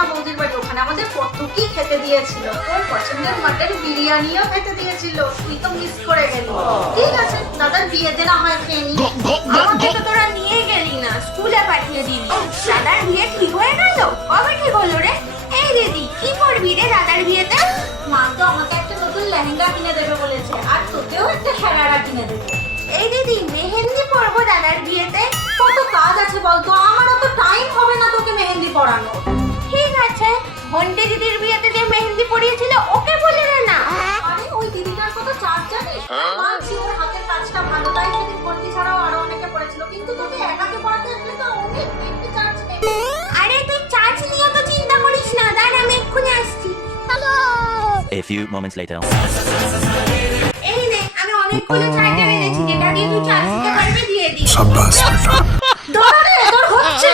না বৌদির বাড়ি, ওখানে আমাদের কত কি খেতে দিয়েছিল, ওর পছন্দের মাটন বিরিয়ানিও খেতে দিয়েছিল, তুই তো মিস করে গেলি। ঠিক আছে দাদার বিয়েতে না হয় খেয়ে নি। আমাকে তো তোরা নিয়ে গেলি না, স্কুলে পাঠিয়ে দিলি। দাদার বিয়ে ঠিক হয়ে গেল? কবে ঠিক হলো রে? এই দিদি, কি করবি রে দাদার বিয়েতে? মা তো আমাকে একটা নতুন লেহেঙ্গা কিনে দেবে বলেছে, আর তোকেও একটা সারারা কিনে দেবে। এই দিদি, মেহেন্দি পরবো দাদার বিয়েতে। কত কাজ আছে বলতো, আমারও তো টাইম হবে না তোকে মেহেন্দি পরানো। ঠিক আছে, ঘন্টে দিদির বিয়েতে যে মেহেন্দি পরিয়েছিল ওকে বলে দে না। আরে ওই দিদিটার কথা চার জানিস? মানছি ওর হাতের কাজটা ভালো, তাই সেদিন ঘন্টি ছাড়াও আরো অনেকে পড়েছিল, কিন্তু তোকে একাকে পড়াতে আসলে তো অনেক একটু চার্জ নেবে। আরে তুই চার্জ নিয়ে তো চিন্তা করিস না, দাঁড়া আমি এক্ষুনি আসছি। A few moments later. এই নে, আমি অনেকগুলো চার্জার এনেছি, যেটা দিয়ে তুই চার্জ দিতে পারবি দিয়ে দিই। দাঁড়া রে, তোর হচ্ছে।